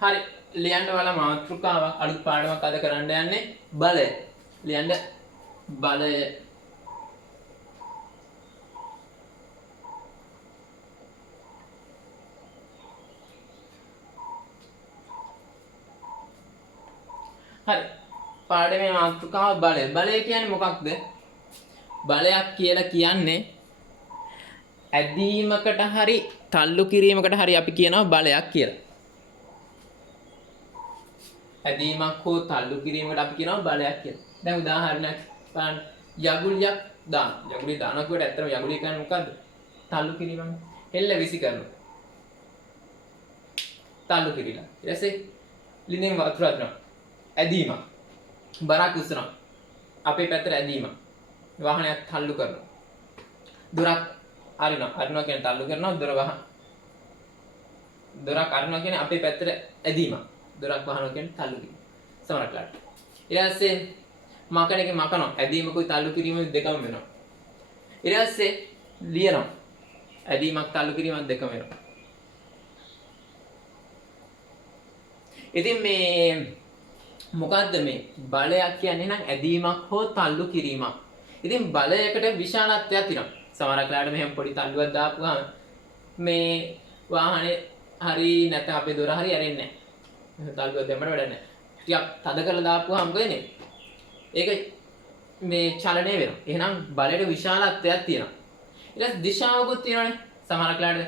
හරි ලියන්න ඔයාලා මාතෘකාවක් අලුත් පාඩමක් අද කරන්න යන්නේ බලය. ලියන්න බලය. හරි පාඩමේ මාතෘකාව බලය. බලය කියන්නේ මොකක්ද? බලයක් කියලා කියන්නේ ඇදීමකට හරි තල්ලු කිරීමකට හරි අපි කියනවා බලයක් කියලා. ඇදීමක් හෝ තල්ලු කිරීමකට අපි කියනවා බලයක් කියලා. දැන් උදාහරණයක් බලන්න යගුලියක් දාන. යගුලිය දානකොට ඇත්තටම යගුලිය කියන්නේ මොකද්ද? තල්ලු කිරීමනේ. හෙල්ල විසි කරනවා. තල්ලු කිරීලා. ඊට පස්සේ ලිඳෙන් වතුර අදිනවා. ඇදීමක්. බරක් උස්සනවා. අපේ පැත්තට ඇදීමක්. වාහනයක් තල්ලු කරනවා. දොරක් අරිනවා. අරිනවා කියන්නේ තල්ලු කරනවා. දොරක් අරිනවා කියන්නේ අපේ පැත්තට ඇදීමක්. දොරක් වහනවා කියන්නේ තල්ලු කිරීම. සමහරట్లాට. ඊට පස්සේ මකන එකේ මකනවා. ඇදීමකුයි තල්ලු කිරීමකුයි දෙකම වෙනවා. ඊට පස්සේ ලියනවා. ඇදීමක් තල්ලු කිරීමක් දෙකම වෙනවා. ඉතින් මේ මොකද්ද මේ බලයක් කියන්නේ නම් ඇදීමක් හෝ තල්ලු කිරීමක්. ඉතින් බලයකට විශාලත්වයක් තියෙනවා. සමහරట్లాට මෙහෙම පොඩි තල්ලුවක් දාපුවාම මේ වාහනේ හරි නැත්නම් අපේ දොර හරි ඇරෙන්නේ නැහැ. තල්ලුවක් දැම්මම වැඩක් නැහැ. ටිකක් තද කරලා දාපුවාම මොකද වෙන්නේ? ඒක මේ චලනය වෙනවා. එහෙනම් බලයට විශාලත්වයක් තියෙනවා. ඊට පස්සේ දිශාවකුත් තියෙනවානේ. සමහරట్లాට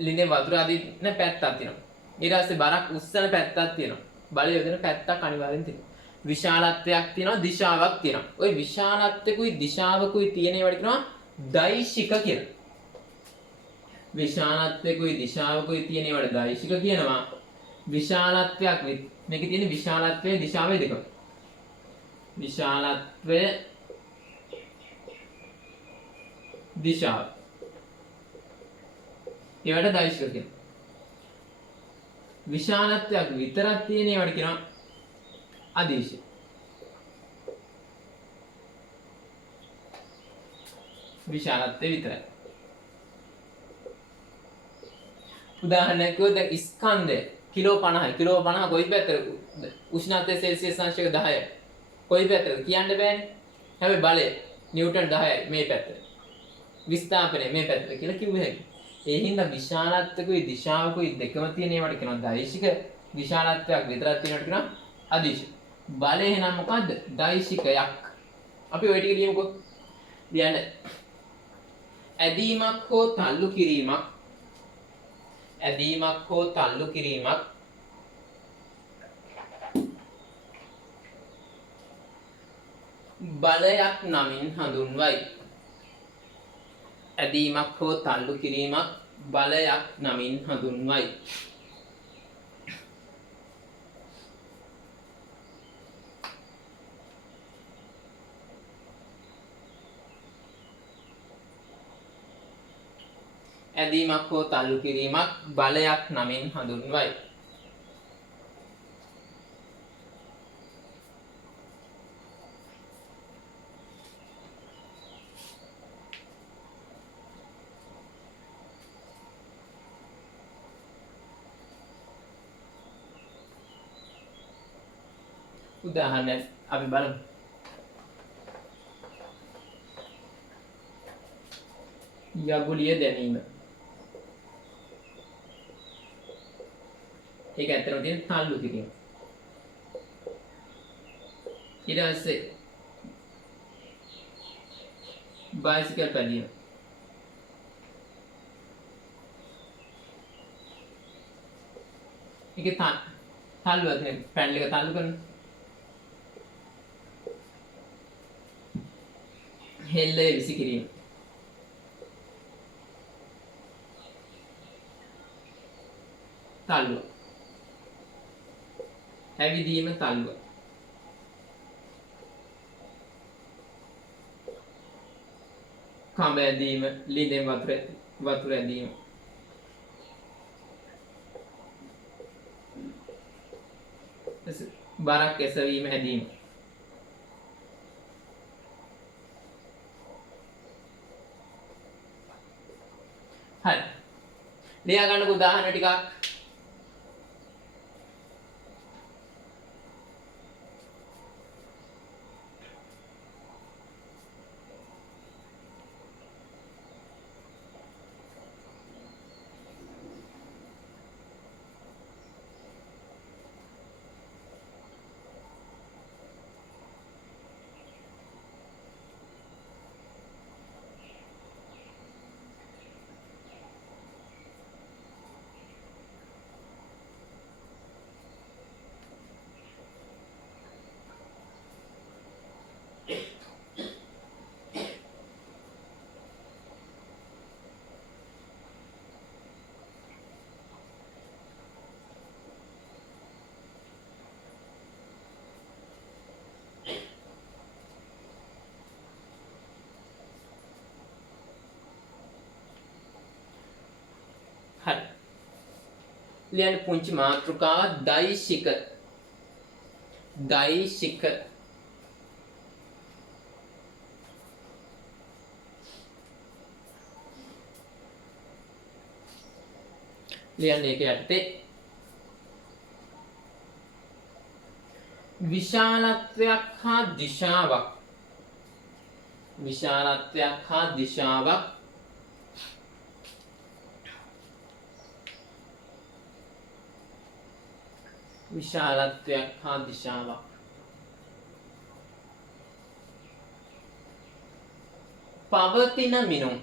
ලිඳේ වතුර අදින්න පැත්තක් තියෙනවා. ඊට පස්සේ බරක් උස්සන පැත්තක් තියෙනවා. බලය යොදන පැත්තක් අනිවාර්යෙන් තියෙනවා. විශාලත්වයක් තියෙනවා, දිශාවක් තියෙනවා. ওই විශාලත්වකුයි දිශාවකුයි තියෙන ඒවාට කියනවා දෛශික කියලා. විශාලත්වකුයි දිශාවකුයි තියෙන ඒවාට දෛශික කියනවා. විශාලත්වයක් මේකේ තියෙන විශාලත්වයේ දිශාවේ දෙකම. විශාලත්වය දිශාව. ඒවට දෛශික කියනවා. විශාලත්වයක් විතරක් තියෙන ඒවාට කියනවා අදීශ. විශාලත්වය විතරයි. උදාහරණයක් කිව්වොත් දැන් ස්කන්ධය කිලෝ 50යි. කිලෝ 50 කොයි පැත්තද? උෂ්ණත්වය සෙල්සියස් අංශක 10යි. කොයි පැත්තද කියන්න බෑනේ. හැබැයි බලය නිව්ටන් 10යි මේ පැත්තට. විස්ථාපනය මේ පැත්තට කියලා කිව්ව හැකියි. ඒ හින්දා විශාලත්වකුයි දිශාවකුයි දෙකම තියෙන ඒවාට කියනවා දෛශික. විශාලත්වයක් විතරක් තියෙනවට කියනවා අදීශ. බලය එහෙනම් මොකද්ද? දෛශිකයක්. අපි ඔය ටික ලියමුකෝ. ලියන්න. ඇදීමක් හෝ තල්ලු කිරීමක්. ඇදීමක් හෝ තල්ලු කිරීමක් බලයක් නමින් හඳුන්වයි. ඇදීමක් හෝ තල්ලු කිරීමක් බලයක් නමින් හඳුන්වයි. ඇදීමක් හෝ තල්ලු කිරීමක් බලයක් නමින් හඳුන්වයි. උදාහරණයක් අපි බලමු. යගුලිය දැමීම. ඒක ඇත්තටම තියෙන තල්ලු කිරීම. ඊට පස්සේ බයිසිකල් පැදීම. ඒකේ තල්ලුවක් නේ පැන්ඩල් එක තල්ලු කරන. හෙල්ලේ විසි කිරීම. තල්ලුව. ඇවිදීම තල්ලුව. කඹ ඇදීම, ලිඳෙන් වතුර ඇදීම. බරක් එසවීම ඇදීම. හරි. ලියා ගන්නකො උදාහරණ ටිකක්. ලියන්න පුංචි මාතෘකාව දෛශික. දෛශික. ලියන්න ඒක යටතේ විශාලත්වයක් හා දිශාවක්. විශාලත්වයක් හා දිශාවක් විශාලත්වයක් හා දිශාවක් පවතින මිනුම්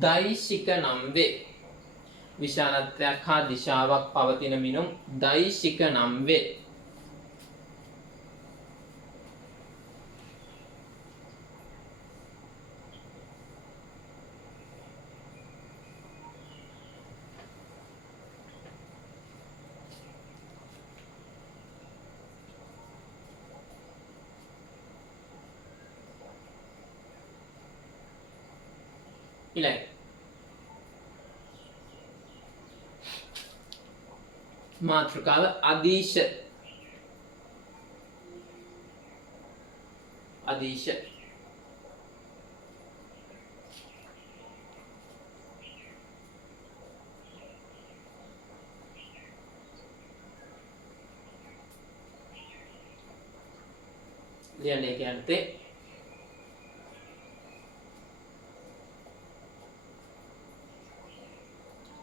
දෛශික නම් වේ. විශාලත්වයක් හා දිශාවක් පවතින මිනුම් දෛශික නම් වේ. ඊළඟ මාතෘකාව අදීශ. අදීශ. ලියන්න ඒක යටතේ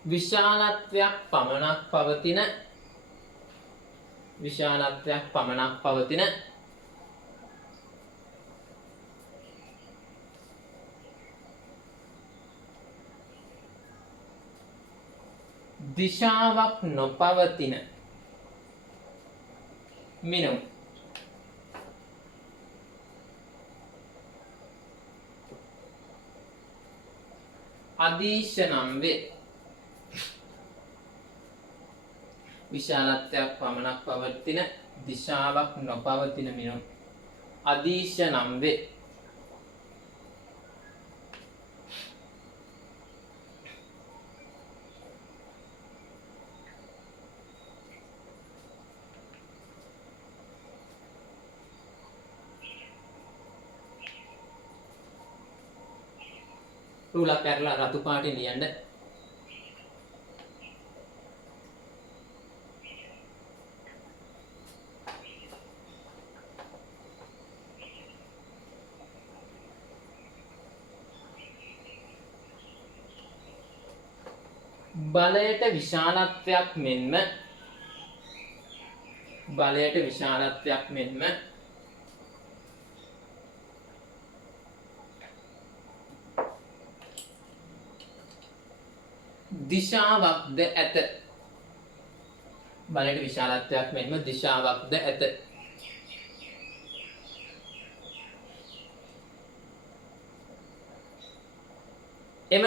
විශාලත්වයක් පමණක් පවතින විශාලත්වයක් පමණක් පවතින දිශාවක් නොපවතින මිනුම් අදීශ නම් වේ. විශාලත්වයක් පමණක් පවතින දිශාවක් නොපවතින මිනුම් අදීශ නම් වේ. රූලක් ඇරලා රතු පාටින් ලියන්න. බලයට විශාලත්වයක් මෙන්ම දිශාවක්ද ඇත. බලයට විශාලත්වයක් මෙන්ම දිශාවක්ද ඇත. එම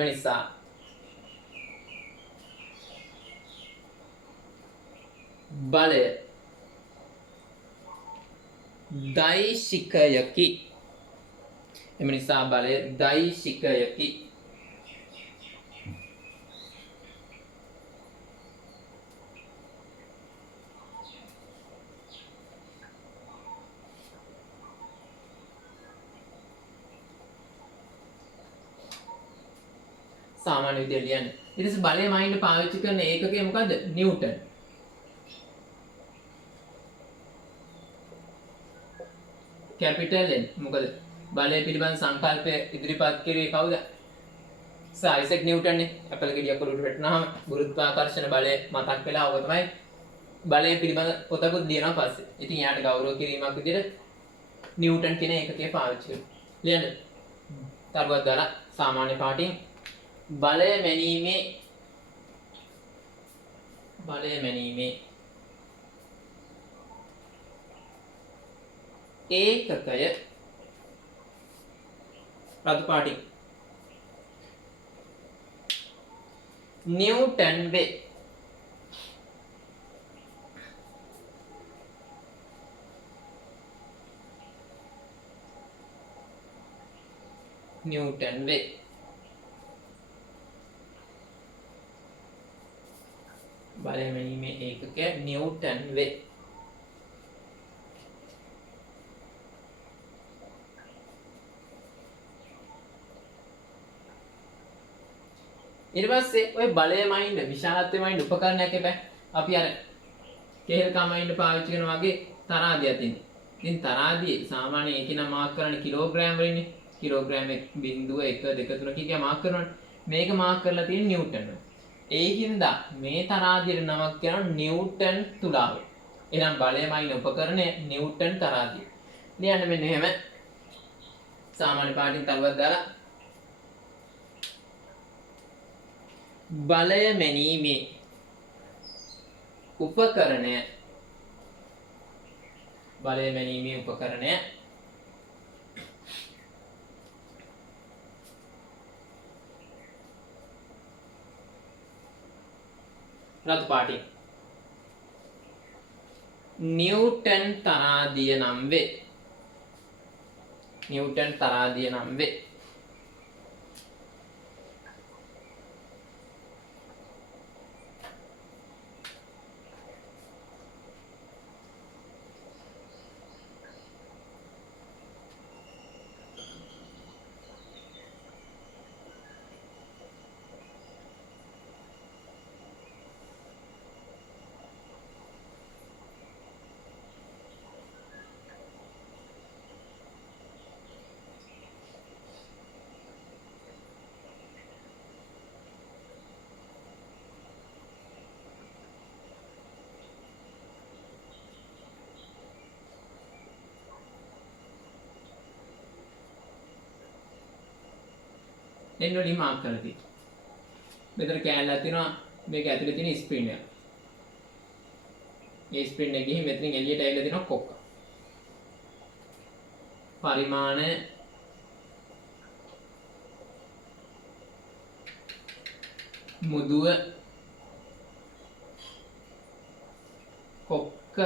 නිසා බලය දෛශිකයකි. එම නිසා බලය දෛශිකයකි. සාමාන්‍ය විදිහට ලියන්න. ඊට පස්සේ බලය මයින්ඩ් පාවිච්චි කරන ඒකකය මොකද්ද? නිව්ටන්. කැපිටල් N මොකද? බලය පිළිබඳ සංකල්පය ඉදිරිපත් කෙරුවේ කවුද? සර් අයිසැක් නිව්ටන් නේ. ඇපල් ගෙඩියක් උඩට වැටුනහම ගුරුත්වාකර්ෂණ බලය මතක් වෙලා ඔබ තමයි බලය පිළිබඳ පොතකුත් ලියනවා පස්සේ. ඉතින් යාට ගෞරව කිරීමක් විදිහට නිව්ටන් කියන ඒකකය පාවිච්චි කරනවා. ලියන්න. තරුවක් දාලා සාමාන්‍ය පාටින් බලය මැනීමේ ඒකකය රතු පාටින් නිව්ටන් වේ. නිව්ටන් වේ. බලය මැනීමේ ඒකකය නිව්ටන් වේ. ඊට පස්සේ ඔය බලය මයින්ඩ් විශාලත්වය මයින්ඩ් උපකරණයක් එපා. අපි අර කේල් කමයින්ඩ් පාවිච්චි කරන වගේ තරාදියක් තියෙනවා. ඉතින් තරාදියේ සාමාන්‍ය ඒක නම් මාක් කරන්නේ කිලෝග්‍රෑම් වලින්නේ. කිලෝග්‍රෑම් 0.1 2 3 කිය මාක් කරනවනේ. මේක මාක් කරලා තියෙන්නේ නිව්ටන් වල. ඒ හින්දා මේ තරාදියට නමක් කියනවා නිව්ටන් තුලාව. එහෙනම් බලය මයින්ඩ් උපකරණය නිව්ටන් තරාදිය. ලියන්න මෙන්න එහෙම. සාමාන්‍ය පාටින් තලුවක් දාලා බලය මැනීමේ උපකරණය බලය මැනීමේ උපකරණය රතු පාටින් නිව්ටන් තරාදිය නම් වේ. නිව්ටන් තරාදිය නම් වේ. එන්න වලින් මාක් කරලා තියෙනවා. මෙතන කෑල්ලක් තියෙනවා. මේක ඇතුලේ තියෙන ස්ප්‍රින් එක. මේ ස්ප්‍රින් එක ගිහින් මෙතනින් එළියට ඇවිල්ලා තියෙනවා කොක්ක. පරිමාණය මුදුව කොක්ක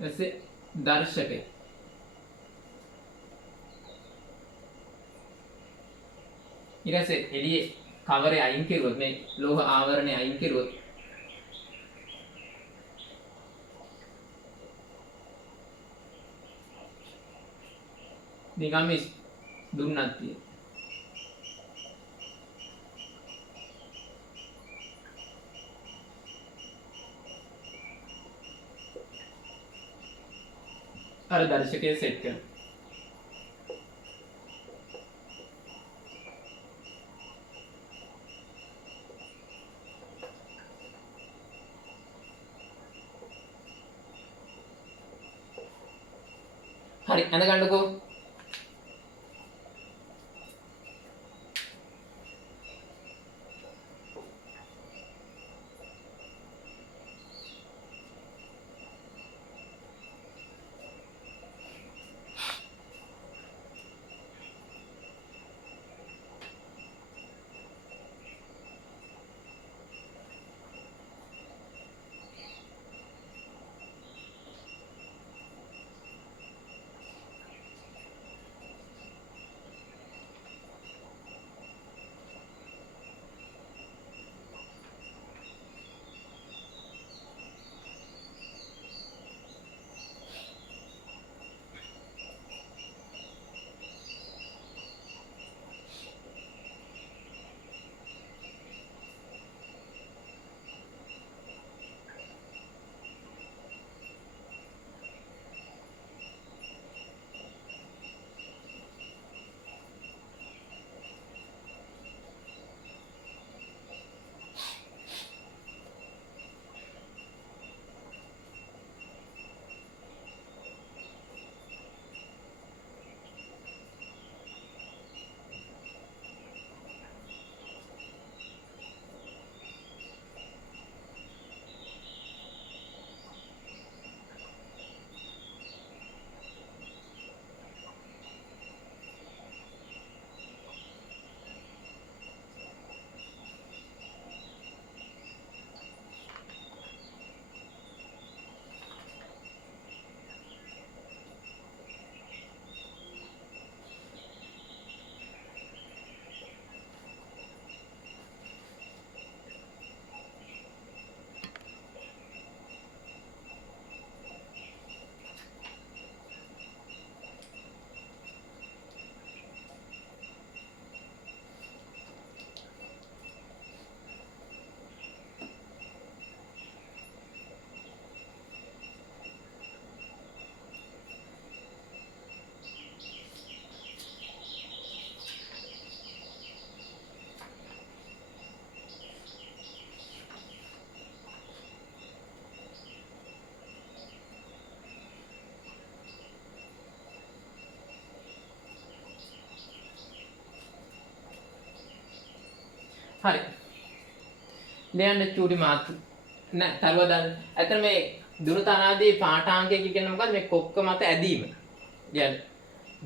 එසේ දර්ශකය. ඊට පස්සේ එළියේ කවරේ අයින් කෙරුවොත් මේ ලෝහ ආවරණය අයින් කෙරුවොත් නිකම් දුන්නක් තියෙනවා. අර දර්ශකය සෙට් කරනවා. හරි ඇඳ ගන්නකෝ. හරි. ලියන්න චූටි මාත් නෑ තරුව දාන්න. ඇත්තට මේ දුනු තරාදී පාඨාංකය කියන්නේ මොකද්ද? මේ කොක්ක මත ඇදීම. ලියන්න.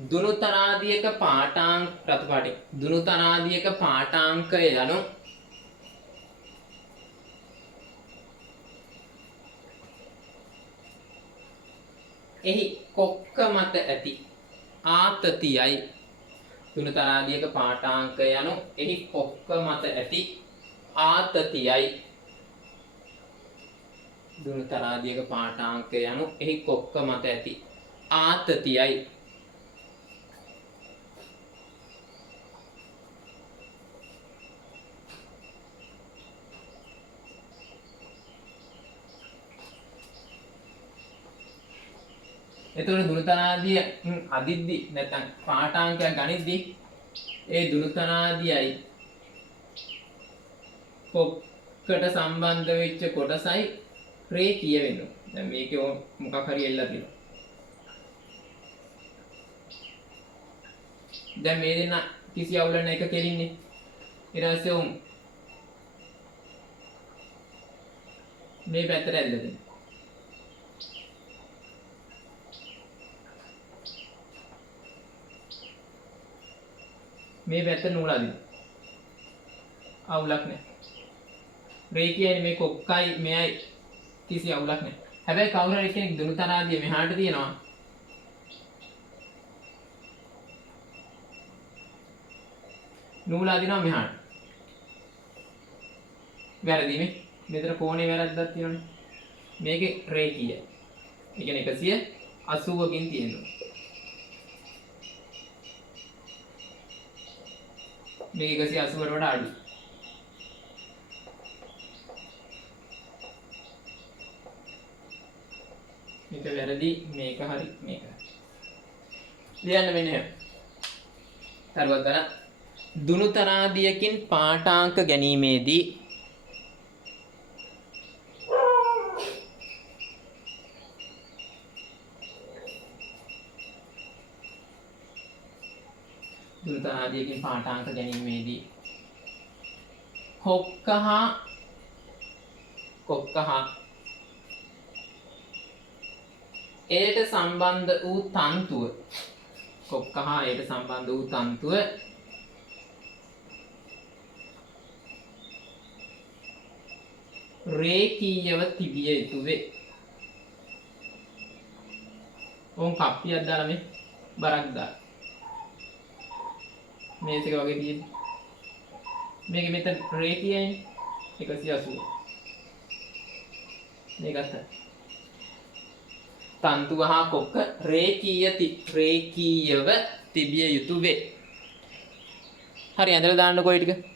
දුනු තරාදියක පාඨාංක ප්‍රතිපාටි. දුනු තරාදියක පාඨාංකය යනු එහි කොක්ක මත ඇති ආතතියයි. දුනු තරාදියක පාඨාංකය යනු එහි කොක්ක මත ඇති ආතතියයි. දුනු තරාදියක පාඨාංකය යනු එහි කොක්ක මත ඇති ආතතියයි. එතකොට දුනු තරාදිය අදිද්දි නැත්නම් පාඨාංකයක් ගනිද්දි ඒ දුනු තරාදියයි කොක්කට සම්බන්ධ වෙච්ච කොටසයි රේඛීය වෙන්නේ. දැන් මේකේ මොකක් හරි එල්ලලා තියෙනවා. දැන් මේ දෙන්න කිසි අවුලක් නැහැ එක කෙලින්නේ. ඊට පස්සේ මේ පැත්තට ඇදලා දෙන්න. මේ පැත්ත නූල අදින්න. අවුලක් නැහැ. රේඛීයනේ මේ කොක්කයි මෙයයි කිසි අවුලක් නැහැ. හැබැයි කවුරු හරි කෙනෙක් දුනු තරාදිය මෙහාට තියනවා. නූල අදිනවා මෙහාට. වැරදි මේ. මෙතන කෝණේ වැරද්දක් තියෙනවනේ. මේකේ රේඛීයයි. ඒ කියන්නේ 180කින් තියෙනවා. මේක 180කට වඩා අඩුයි. මේක වැරදි මේක හරි මේක. ලියන්න මෙන්න එහෙම. තරුවක් ගන්න. දුනු තරාදියකින් පාඨාංක ගැනීමේදී දුනු තරාදියකින් පාඨාංක ගැනීමේදී කොක්ක හා ඒට සම්බන්ධ වූ තන්තුව කොක්ක හා ඒට සම්බන්ධ වූ තන්තුව රේඛීයව තිබිය යුතු වේ. ඕම් කප්පියක් දාලා මේ බරක් දාලා මේක වගේ තියෙන්නේ. මේක මෙතන රේඛීයයි 180. මේකත් තන්තුව හා කොක්ක රේඛීයව තිබිය යුතු වේ. හරි ඇඳලා දාන්නකෝ ඒ ටික.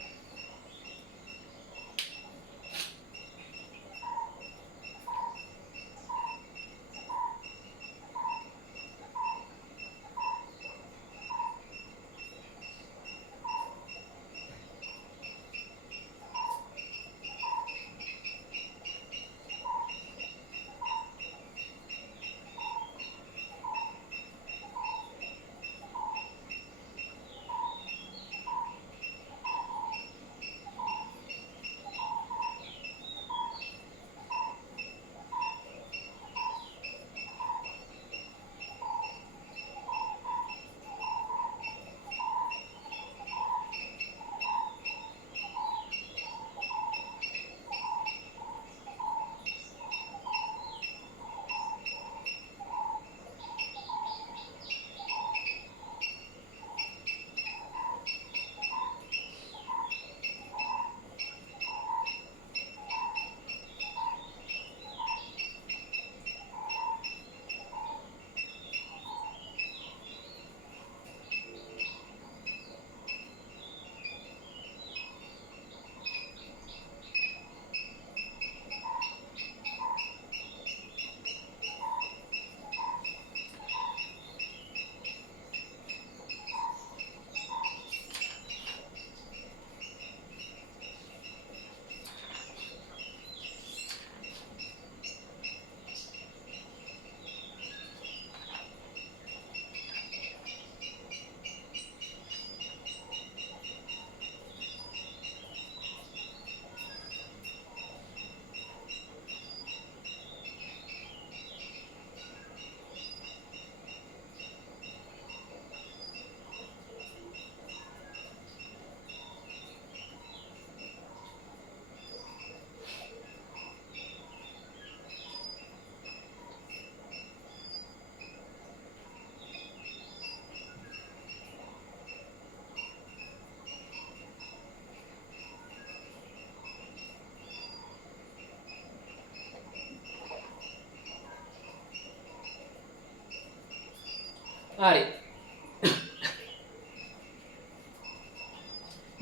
හරි.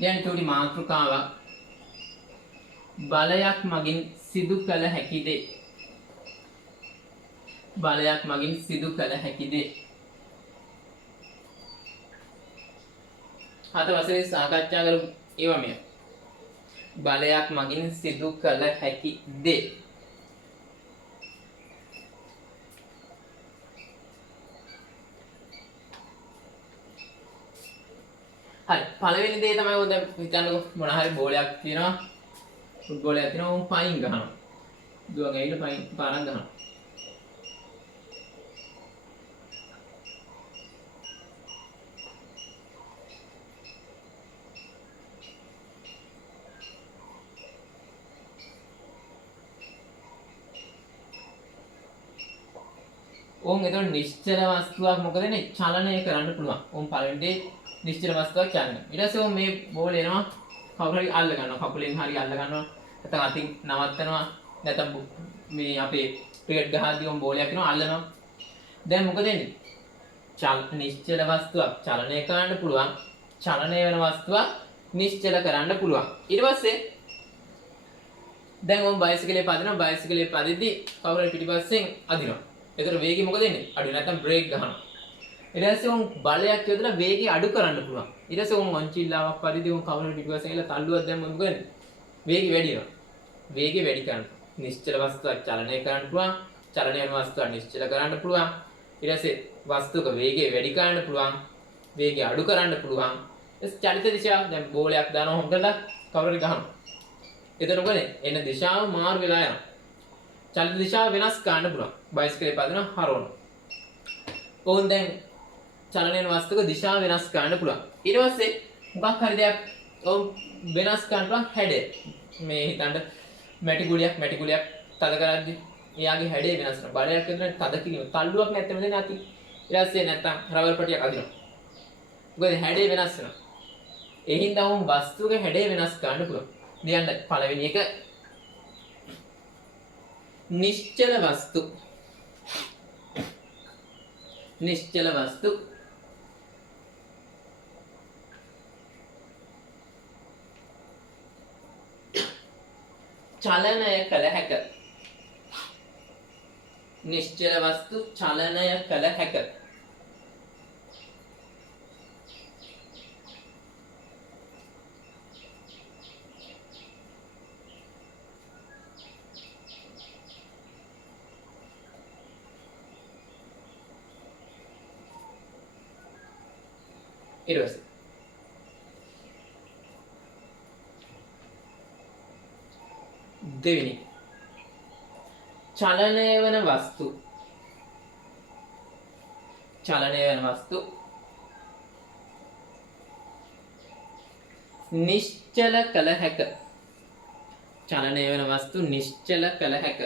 දැන් චූටි මාතෘකාවක් බලයක් මගින් සිදු කළ හැකි දේ. බලයක් මගින් සිදු කළ හැකි දේ. හත වශයෙන් සාකච්ඡා කරමු ඒවා මෙය. බලයක් මගින් සිදු කළ හැකි දේ. හරි පළවෙනි දේ තමයි ඔය දැන් හිතන්නකො මොන හරි බෝලයක් තියෙනවා ෆුට්බෝලයක් තියෙනවා උන් පයින් ගහනවා දුවගෙන ඇවිල්ලා පයින් පාරක් ගහනවා ඕන් එතකොට නිශ්චල වස්තුවක් මොකද වෙන්නේ චලනය කරන්න පුළුවන් ඕන් පළවෙනි දේ නිශ්චල වස්තුවක් චලනය ඊට පස්සේ ඕන් මේ බෝල එනවා කවුරු හරි අල්ල ගන්නවා කකුලෙන් හරි අල්ල ගන්නවා නැත්නම් අතින් නවත්තනවා නැත්නම් මේ අපේ ක්‍රිකට් ගහද්දී ඕන් බෝලයක් එනවා අල්ලනවා දැන් මොකද වෙන්නේ නිශ්චල වස්තුවක් චලනය කරන්න පුළුවන් චලනය වෙන වස්තුවක් නිශ්චල කරන්න පුළුවන් ඊට පස්සේ දැන් ඕන් බයිසිකලේ පදිනවා බයිසිකලේ පදිද්දී කවුරු හරි පිටිපස්සෙන් අදිනවා එතකොට වේගය මොකද වෙන්නේ අඩු නැත්නම් බ්‍රේක් ගහනවා ඊට පස්සේ උන් බලයක් යොදලා වේගය අඩු කරන්න පුළුවන් ඊට පස්සේ උන් වංචිල්ලාවක් පරිදි උන් කවුරු පිටිපස්සෙන් ගිහලා තල්ලුවක් දැම්මම මොකද වෙන්නේ වේගය වැඩි වෙනවා වේගය වැඩි කරන්න නිශ්චල වස්තුවක් චලනය කරන්න පුළුවන් චලනය වෙන වස්තුවක් නිශ්චල කරන්න පුළුවන් ඊට පස්සේ වස්තුවක වේගය වැඩි කරන්න පුළුවන් වේගය අඩු කරන්න පුළුවන් ඊට චලිත දිශාව දැන් බෝලයක් දානවා හොඟලා කවුරු හරි ගහනවා එතකොට මොකද එන දිශාව මාරු වෙලා යනවා චලිත දිශාව වෙනස් කරන්න පුළුවන් බයිසිකලේ පදිනවා හරවනවා ඕන් දැන් චලනයන වස්තුවක දිශාව වෙනස් කරන්න පුළුවන් ඊට පස්සේ මොකක් හරි දෙයක් ඕන් වෙනස් කරන්න පුළුවන් හැඩය මේ හිතන්න මැටි ගුලියක් තද කරද්දී එයාගේ හැඩය වෙනස් වෙනවා බලයක් විතර තද කිරීම තල්ලුවක් නැත්නම් දෙන්නේ නැති ඊට පස්සේ නැත්තම් රබර් පටියක් අදිනවා මොකද හැඩය වෙනස් වෙනවා ඒ හින්දා ඕන් වස්තුවක හැඩය වෙනස් කරන්න පුළුවන් ලියන්න පළවෙනි එක निश्चल वस्तु निश्चल वस्तु चलनय कल हैक निश्चल वस्तु चलनय कल हैक ඊට පස්සේ දෙවෙනි චලනය වන වස්තු නිශ්චල කළ හැක චලනය වන වස්තු නිශ්චල කළ හැක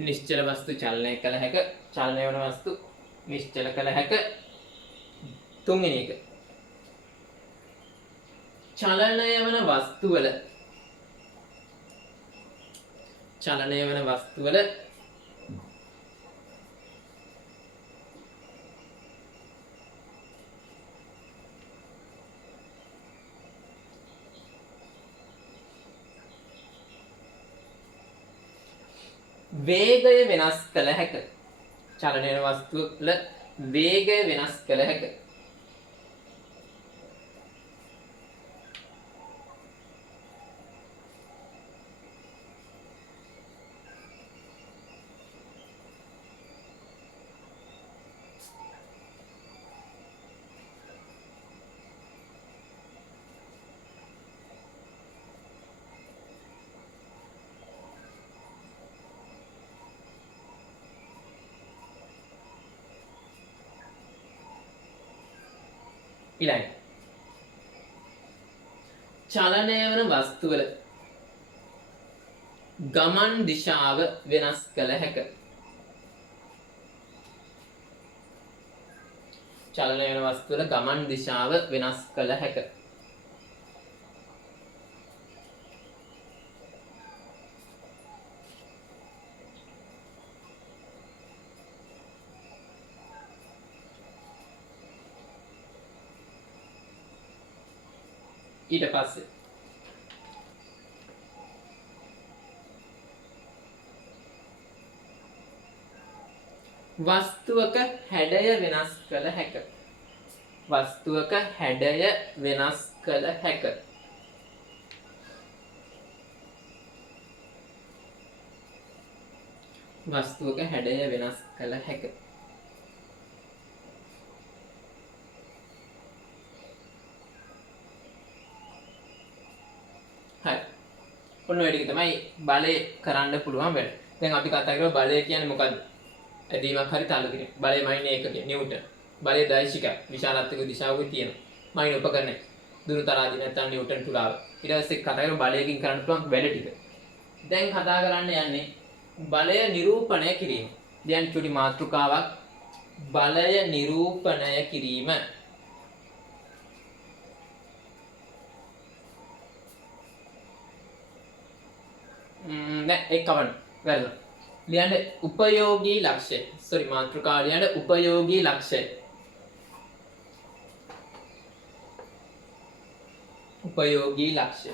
निश्चल वस्तु चलने कल हैक चलने वන वस्तु निश्चल कल हैक තුන්වෙනි එක චලනය වන වස්තු වල වේගය වෙනස් කළ හැක චලනය වන වස්තු වල වේගය වෙනස් කළ හැක ඊළඟ චලනය වන වස්තු වල ගමන් දිශාව වෙනස් කළ හැක චලනය වන වස්තු වල ගමන් දිශාව වෙනස් කළ හැක ඊට පස්සේ වස්තුවක හැඩය වෙනස් කළ හැක. වස්තුවක හැඩය වෙනස් කළ හැක. වස්තුවක හැඩය වෙනස් කළ හැක. හරි. ඔන්න ඔය ටික තමයි බලය කරන්න පුළුවන් වැඩ. දැන් අපි කතා කරලා බලය කියන්නේ මොකද්ද? ඇදීමක් හරි තල්ලු කිරීම. බලය මයින්නේ ඒකකේ නිව්ටන්. බලය දෛශිකයි. විශාලත්වක දිශාවකුයි තියෙනවා. මයින් උපකරණය. දුරු තරාදි නැත්නම් නිව්ටන් තුලාව. ඊට පස්සේ කතා කරලා බලයකින් කරන්න පුළුවන් වැඩ ටික. දැන් කතා කරන්න යන්නේ බලය නිරූපණය කිරීම. දැන් චුටි මාතෘකාවක් බලය නිරූපණය කිරීම. නෑ ඒක කවන්න. වැරදුනා. ලියන්න උපයෝගී ලක්ෂ්‍ය. සෝරි මාතෘකාව ලියන්න උපයෝගී ලක්ෂ්‍ය. උපයෝගී ලක්ෂ්‍ය.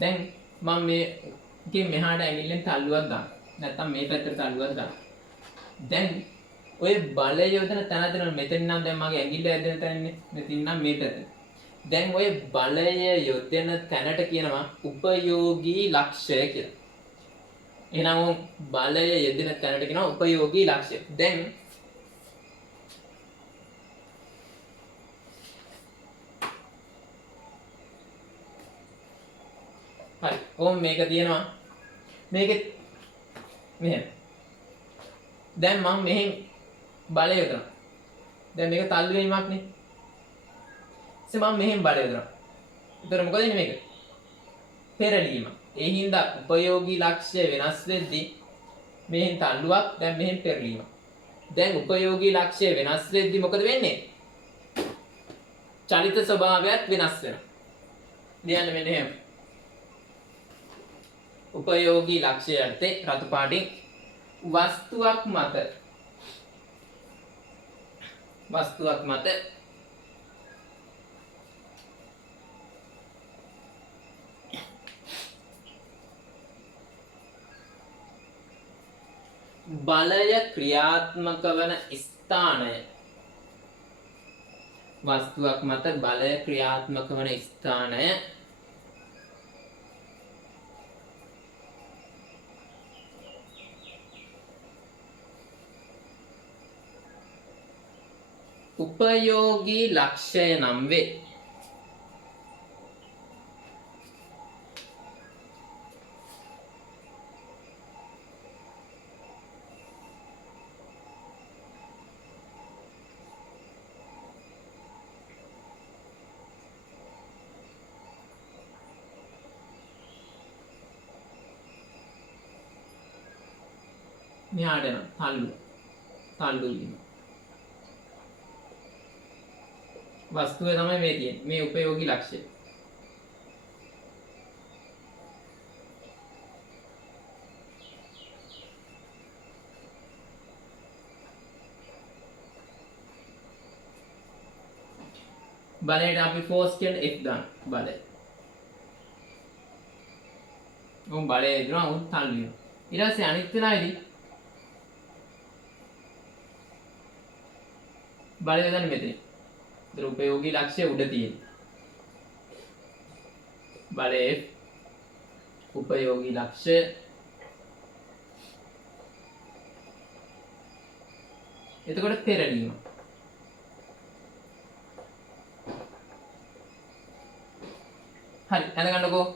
දැන් මම මේකේ මෙහාට ඇඟිල්ලෙන් තල්ලුවක් දාන්න. නැත්තම් මේ පැත්තට තල්ලුවක් දාන්න. දැන් ඔය බලය යොදන තැන දෙනවා මෙතන නම් දැන් මගේ ඇඟිල්ල ඇදෙන තැනනේ. මෙතන නම් මේ පැත්ත. දැන් ඔය බලය යොදන තැනට කියනවා උපයෝගී ලක්ෂ්‍ය කියලා. එහෙනම් බලය යෙදෙන තැනට කියනවා උපයෝගී ලක්ෂ්‍ය. දැන් හරි. ඕම් මේක තියෙනවා. මේකෙත් මෙහෙම. දැන් මම මෙහෙන් බලය යොදනවා. දැන් මේක තල්ලු වීමක් නේ. මම මෙහෙන් බලය යොදනවා. එතකොට මොකද වෙන්නේ මේක? පෙරලීම. ඒ හින්දා උපයෝගී ලක්ෂ්‍ය වෙනස් වෙද්දී මෙහෙන් තල්ලුවක් දැන් මෙහෙන් පෙරලීම. දැන් උපයෝගී ලක්ෂ්‍ය වෙනස් වෙද්දී මොකද වෙන්නේ? චලිත ස්වභාවයත් වෙනස් වෙනවා. ලියන්න මෙන්න එහෙම. උපයෝගී ලක්ෂ්‍ය යටතේ රතු පාටින් වස්තුවක් මත බලය ක්‍රියාත්මක වන ස්ථානය. වස්තුවක් මත බලය ක්‍රියාත්මක වන ස්ථානය උපයෝගී ලක්ෂය නම් වේ. මෙහාට යනවා තල්ලු වීම. වස්තුවේ තමයි මේ තියෙන්නේ. මේ උපයෝගී ලක්ෂ්‍ය. බලයට අපි ෆෝස් කියන F දාන බලය. උන් බලය දෙනවා උන් තල්ලු වෙනවා. ඊට පස්සේ අනිත් වෙලාවේදී බලය දාන්නේ මෙතන. ඒතර උපයෝගී ලක්ෂ්‍ය උඩ තියෙන. බලය උපයෝගී ලක්ෂ්‍ය එතකොට පෙරලීම. හරි දැනගන්නකෝ.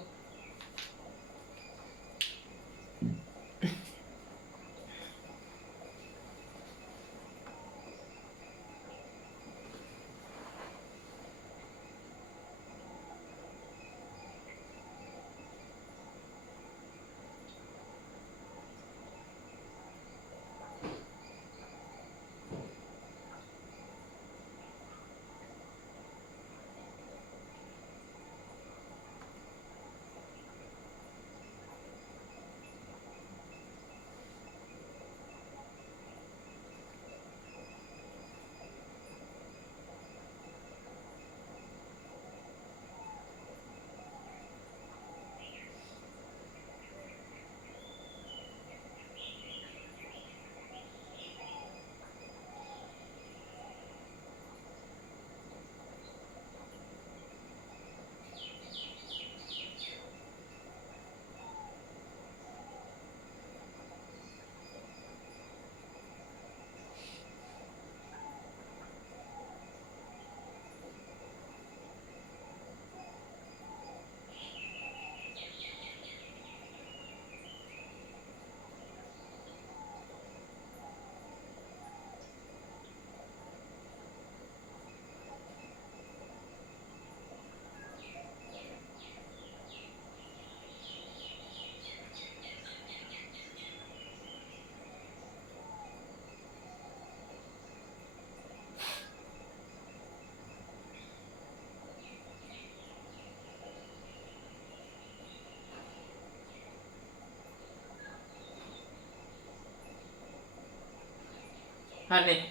හරිනේ.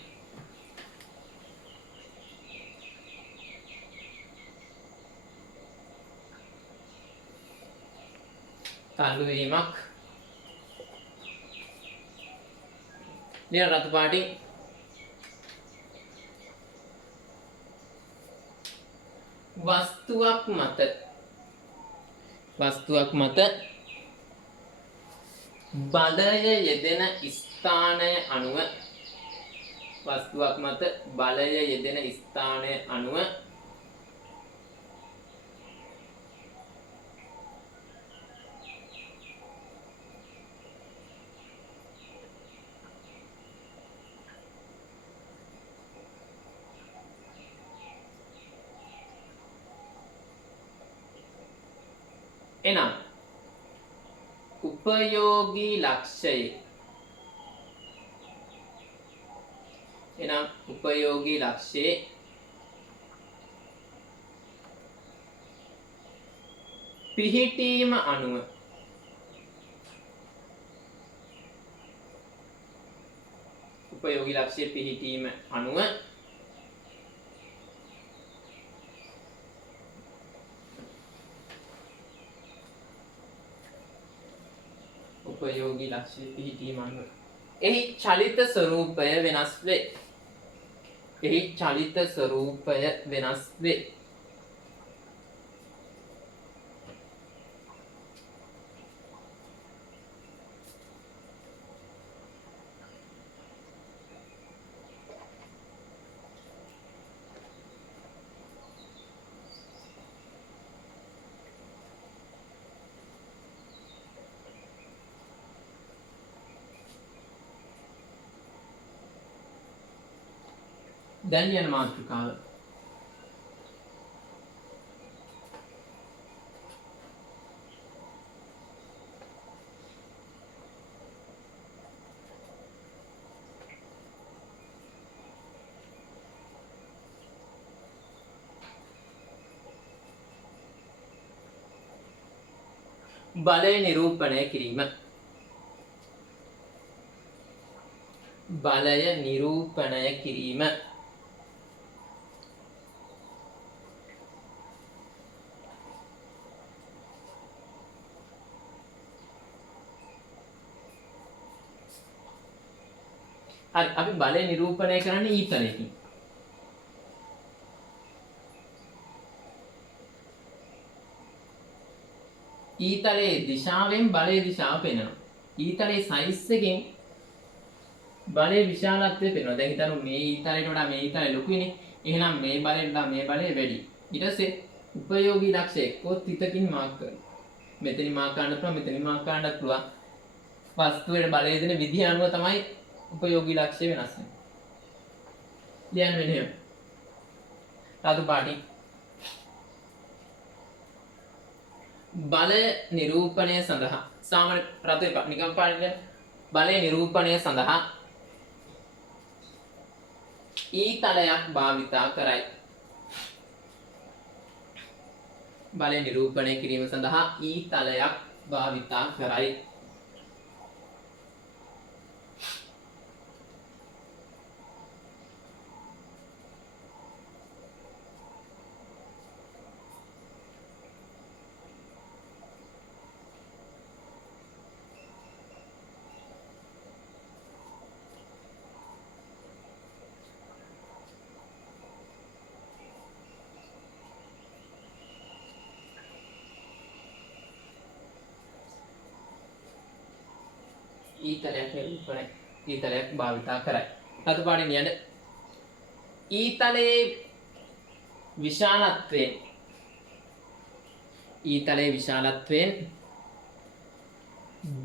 තල්ලු වීමක්. ලියන රතු පාටින් වස්තුවක් මත බලය යෙදෙන ස්ථානය අනුව වස්තුවක් මත බලය යෙදෙන ස්ථානය අනුව එනම් උපයෝගී ලක්ෂයේ පිහිටීම අනුව එහි චලිත ස්වરૂපය වෙනස් වේ. දැන් යන මාතෘකාව බලය නිරූපණය කිරීම. හරි අපි බලය නිරූපණය කරන්නේ ඊතලෙකින්. ඊතලයේ දිශාවෙන් බලයේ දිශාව පෙන්වනවා. ඊතලයේ සයිස් එකෙන් බලයේ විශාලත්වය පෙන්වනවා. දැන් හිතන්න මේ ඊතලයට වඩා මේ ඊතලය ලොකුයිනේ. එහෙනම් මේ බලයට වඩා මේ බලය වැඩි. ඊට පස්සේ උපයෝගී ලක්ෂය එක්කෝ තිතකින් මාක් කරනවා. මෙතනින් මාක් කරන්න පුළුවන්, මෙතනින් මාක් කරන්නත් පුළුවන්. වස්තුවේ බලය දෙන විදිහ අනුව තමයි උපයෝගී ලක්ෂ්‍ය වෙනස් වෙනවා. ලියන්න වෙන්නේ. රතු පාටින් බලය නිරූපණය සඳහා සාමාන්‍ය රතු නිකම් පාටින් බලය නිරූපණය සඳහා ඊතලයක් භාවිතා කරයි. බලය නිරූපණය කිරීම සඳහා ඊතලයක් භාවිතා කරයි. ඊතලයක් භාවිතා කරයි. රතු පාටින් යන ඊතලයේ විශාලත්වයෙන්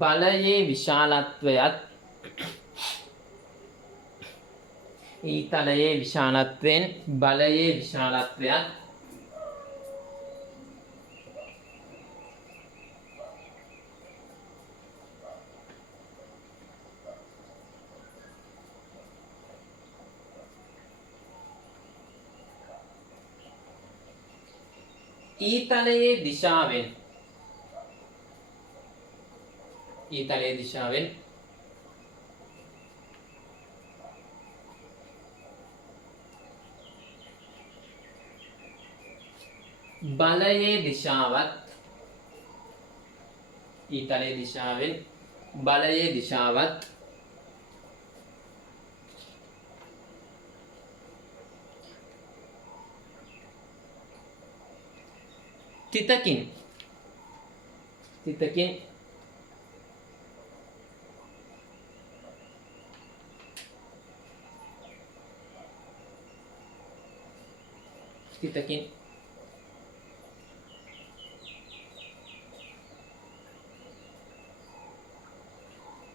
බලයේ විශාලත්වයත් ඊතලයේ දිශාවෙන් බලයේ දිශාවත් ඊතලයේ දිශාවෙන් බලයේ දිශාවත් තිතකින්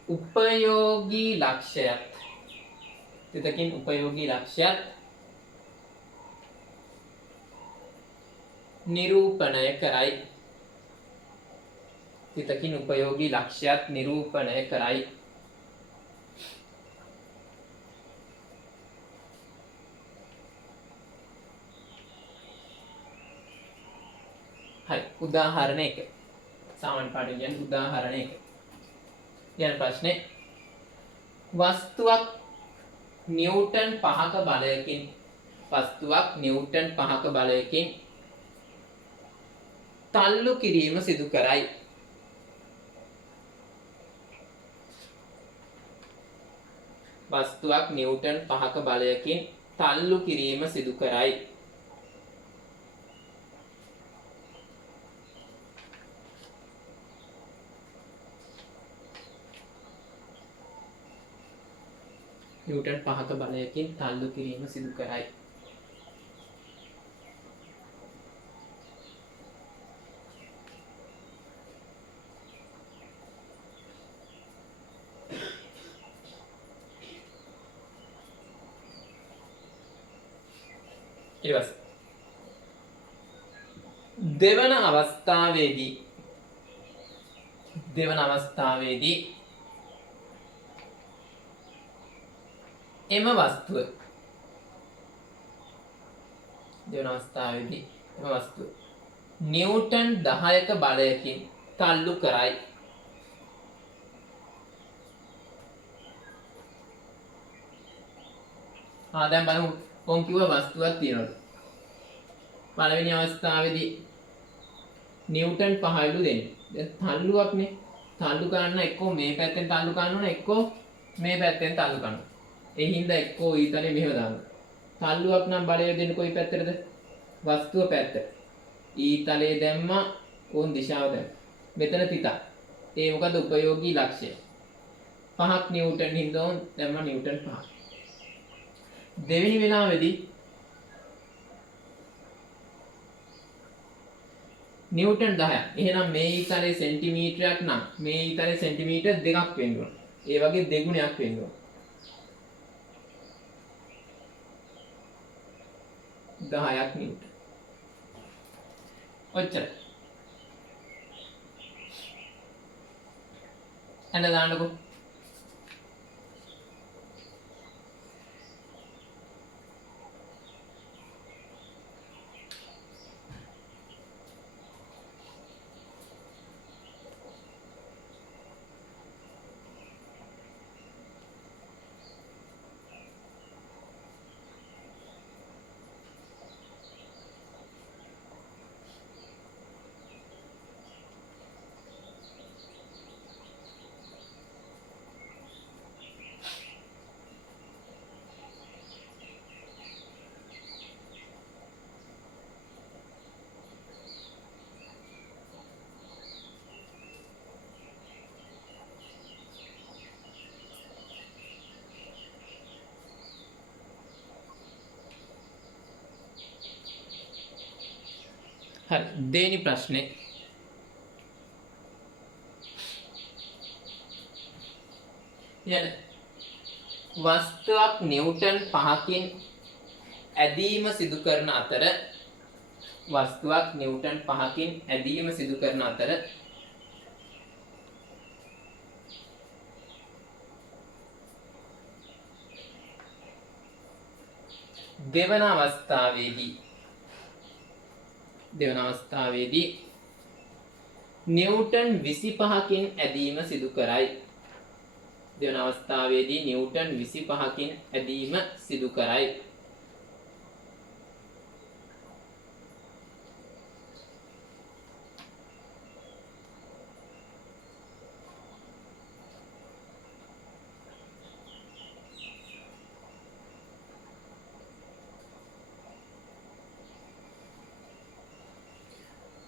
उपयोगी लक्ष्यත් තිතකින් उपयोगी लक्ष्यත් निरूपणය කරයි. තිතකින් उपयोगी लक्ष्यත් निरूपणය කරයි. හරි උදාහරණ 1 සාමාන්‍ය පාඩම් කියන්නේ උදාහරණ 1 යන ප්‍රශ්නේ වස්තුවක් නිව්ටන් 5ක බලයකින් තල්ලු කිරීම සිදු කරයි. වස්තුවක් නිව්ටන් 5ක බලයකින් තල්ලු කිරීම සිදු කරයි. නිව්ටන් 5ක බලයකින් තල්ලු කිරීම සිදු කරයි. ඊළඟ දෙවන අවස්ථාවේදී එම වස්තුව නිව්ටන් 10ක බලයකින් තල්ලු කරයි. දැන් බලමු කොන් කිව්ව වස්තුවක් තියෙනවලු. පළවෙනි අවස්ථාවේදී නිව්ටන් 5යිලු දෙන්නේ. දැන් තල්ලුවක්නේ. තල්ලු කරන්න එක්කෝ මේ පැත්තෙන් තල්ලු කරන්න ඕන එක්කෝ මේ පැත්තෙන් තල්ලු කරන්න. ඒ හින්දා එක්කෝ ඊතලේ මෙහෙම දාන්න. තල්ලුවක් නම් බලය දෙන්නේ කොයි පැත්තටද? වස්තුව පැත්තට. ඊතලේ දැම්මා ඕන් දිශාව දැම්මා. මෙතන තිතක්. ඒ මොකද උපයෝගී ලක්ෂ්‍ය. 5ක් නිව්ටන් හින්දා ඕන් දැම්මා නිව්ටන් 5. දෙවෙනි වෙලාවේදී නිව්ටන් 10ක්. එහෙනම් මේ ඊතලේ සෙන්ටිමීටරයක් නම් මේ ඊතලේ සෙන්ටිමීටර් 2ක් වෙන්න ඕන. ඒ වගේ දෙගුණයක් වෙන්න ඕන. 10ක් නිව්ටන්. ඔච්චර. එන්න දාන්නකෝ. හරි දෙවෙනි ප්‍රශ්නේ යන වස්තුවක් නිව්ටන් 5කින් ඇදීම සිදු කරන අතර දෙවන අවස්ථාවේදී නිව්ටන් 25කින් ඇදීම සිදු කරයි. දෙවන අවස්ථාවේදී නිව්ටන් 25කින් ඇදීම සිදු කරයි.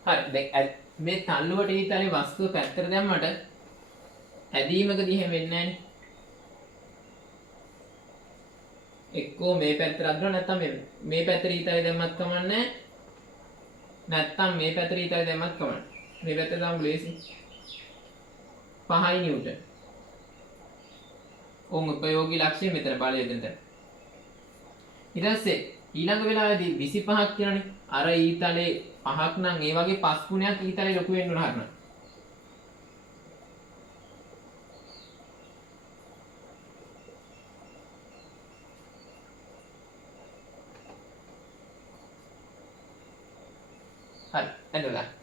හරි දැන් මේ තල්ලුවට ඊතලේ වස්තුව පැත්තට දැම්මට ඇදීමකදී එහෙම වෙන්නේ නැහනේ. එක්කෝ මේ පැත්තට අද්දනවා නැත්නම් මේ පැත්තට ඊතලේ දැම්මත් කමන්නේ නැත්නම් මේ පැත්තට ඊතලේ දැම්මත් කමන්නේ. මේ පැත්තට දාමු ලේසි. 5 නිව්ටන්. ඕම් උපයෝගී ලක්ෂ්‍ය මෙතන බලය දෙන්න. ඊට පස්සේ ඊළඟ වෙලාවේදී 25ක් කියනනේ. අර ඊතලේ 5ක් නම් ඒ වගේ 5 ගුණයක් ඊතලේ ලොකු වෙන්න උන හරිනවා. හරි එතකොට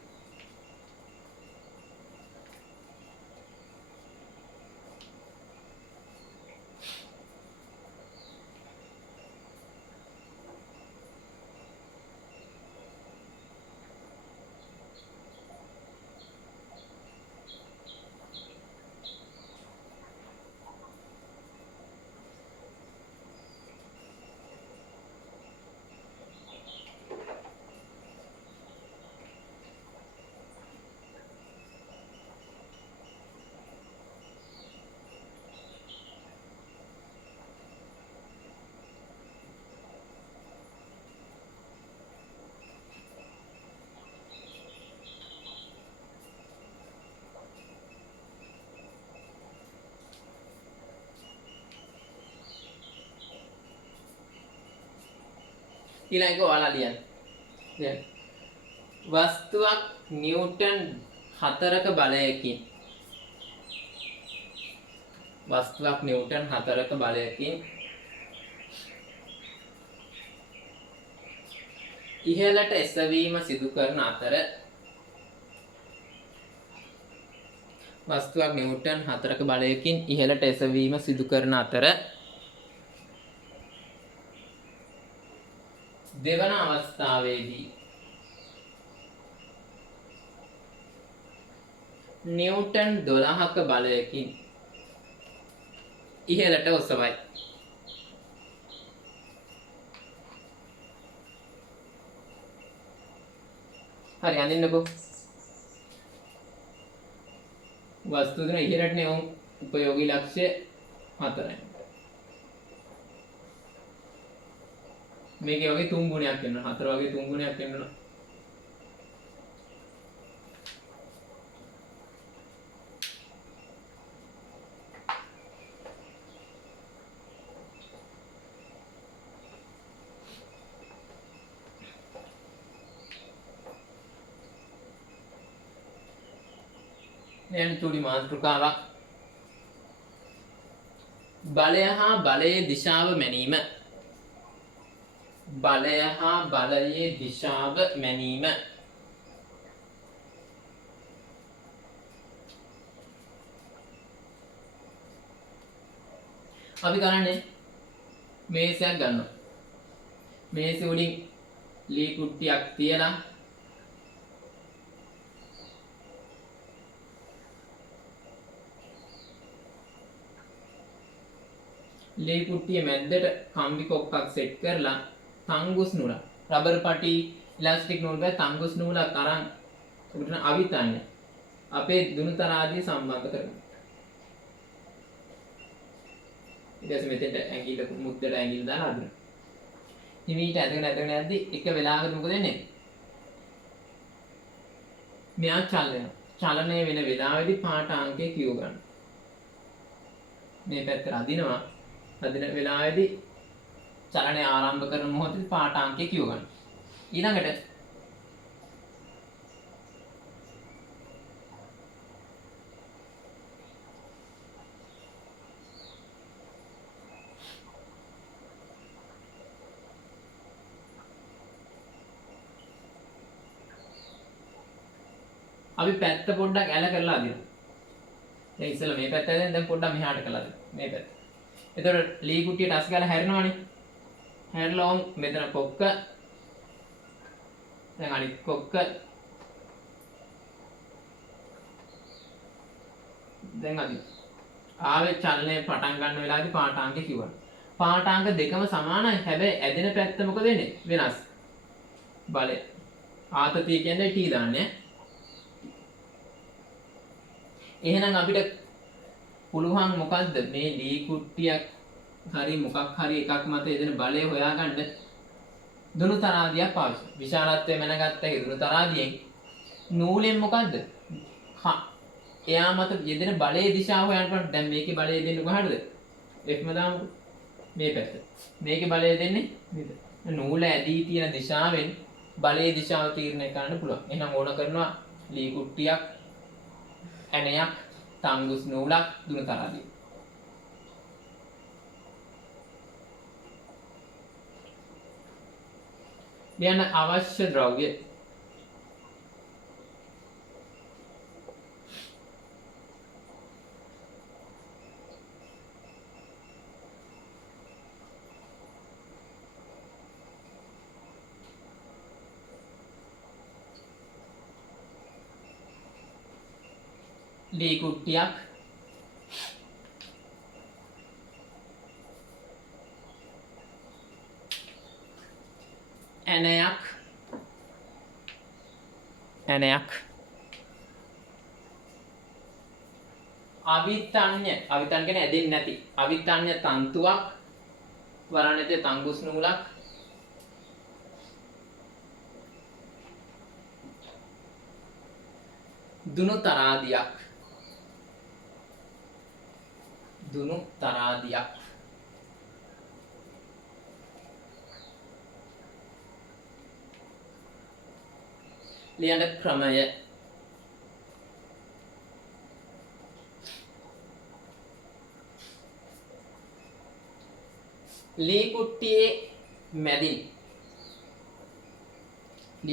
ඊළඟ ඔයාලා ලියන්න. දැන් වස්තුවක් නිව්ටන් 4ක බලයකින් ඉහළට එසවීම සිදු කරන අතර දෙවන අවස්ථාවේදී නිව්ටන් 12ක බලයකින් ඉහළට ඔසවයි. හරි අඳින්නකෝ. වස්තු දෙන ඉහළට නේ උපයෝගී ලක්ෂ්‍ය 4යි. මේකේ වගේ 3 ගුණයක් වෙනවා. 4 වගේ 3 ගුණයක් වෙනවා. දැන් චුටි මාතෘකාවක්. බලය හා බලයේ දිශාව මැනීම. අපි කරන්නේ මේසයක් ගන්නවා. මේසෙ උඩින් ලී කුට්ටියක් තියලා ලී කුට්ටිය මැද්දට කම්බි කොක්කක් සෙට් කරලා තංගුස් නූල රබර් පටි ඉලාස්ටික් නූල් ගා තංගුස් නූලක් අරන් උඩට අවිතන්න අපේ දුනුතරාදී සම්බන්ධ කරගන්න. ඊට පස්සේ මෙතෙන්ට ඇඟිල්ල මුද්දට ඇඟිල්ල දාලා අදින්න. හිමීට ඇදගෙන යද්දි එක වෙලාවකට මොකද වෙන්නේ? මෙයා චලනය වෙන වෙලාවෙදී පාට අංකය කියව ගන්න. මේ පැත්තට අදිනවා. අදින වෙලාවේදී චලනය ආරම්භ කරන මොහොතේ පාට අංකය කියව ගන්න. ඊළඟට අපි පැත්ත පොඩ්ඩක් ඇල කරලා අදිනවා. දැන් ඉස්සෙල්ලා මේ පැත්ත ඇදෙන් දැන් පොඩ්ඩක් මෙහාට කරලා අදිනවා. මේ පැත්ත. එතකොට ලී කුට්ටියට අස් ගාලා හැරෙනවනේ. හැරලා මෙතන කොක්ක දැන් අනිත් කොක්ක දැන් අදින. ආවේ චලනය පටන් ගන්න වෙලාවේදී පාඨාංක කිව්වා. පාඨාංක දෙකම සමානයි. හැබැයි ඇදෙන පැත්ත මොකද වෙන්නේ? වෙනස්. බලය. ආතතිය කියන්නේ t දාන්නේ. එහෙනම් අපිට පුළුවන් මොකද්ද මේ ලී කුට්ටියක් හරි මොකක් හරි එකක් මත එදෙන බලය හොයාගන්න දුනු තරාදියක් පාවිච්චි. විශාලත්වය මැනගත්ත දුනු තරාදියෙන් නූලෙන් මොකද්ද? එයා මත යෙදෙන බලයේ දිශාව හොයන්න පුළුවන්. දැන් මේකේ බලය දෙන්නේ කොහටද? Fම දාමුකෝ. මේ පැත්ත. මේකේ බලය දෙන්නේ මෙතන. නූල ඇදී තියෙන දිශාවෙන් බලයේ දිශාව තීරණය කරන්න පුළුවන්. එහෙනම් ඕන කරනවා ලී කුට්ටියක්, ඇණයක්, තංගුස් නූලක්, දුනු තරාදිය. ලියන්න අවශ්‍ය ද්‍රව්‍ය ලී කුට්ටියක්, ඇණයක් අවිතන්‍ය කියන්නේ ඇදෙන්නේ නැති අවිතන්‍ය තන්තුවක් වරණිතේ තංගුස් නූලක් දුනු තරාදියක් ලියන ක්‍රමය ලී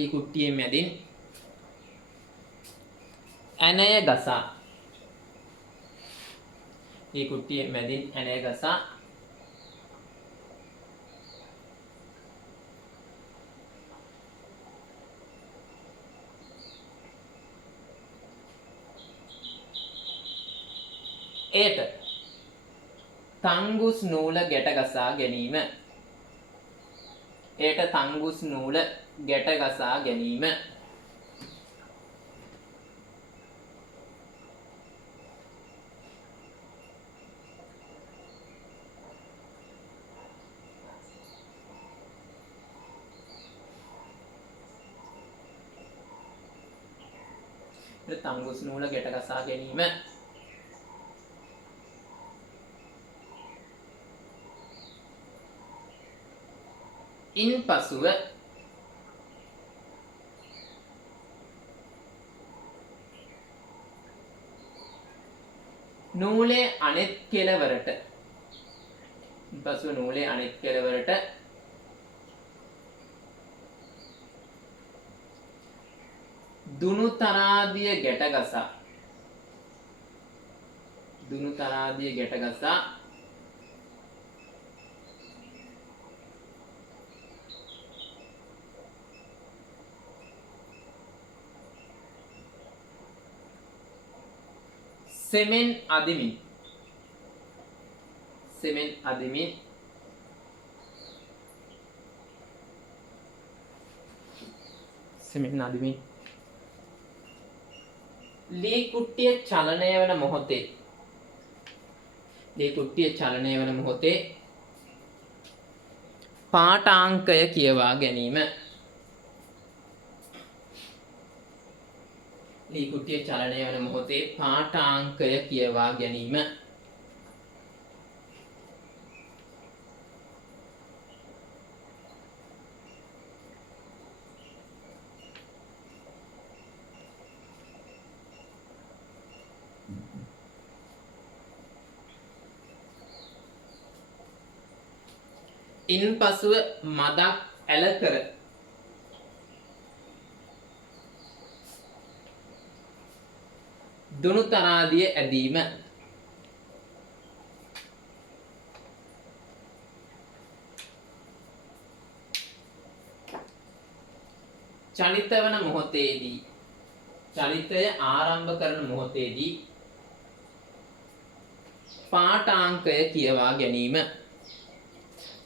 කුට්ටියේ මැදින් ඇණය ගසා ලී කුට්ටියේ මැදින් ඇණය ගසා එයට තංගුස් නූල ගැට ගසා ගැනීම. ඉන්පසුව නූලේ අනෙත් කෙළවරට දුනු තරාදිය ගැට ගසා සෙමෙන් අදිමින් ලී කුට්ටිය චලනය වන මොහොතේ පාඨාංකය කියවා ගැනීම. ලී කුට්ටිය චලනය වන මොහොතේ පාඨාංකය කියවා ගැනීම. ඉන්පසුව මදක් ඇල කර දුනු තරාදිය ඇදීම.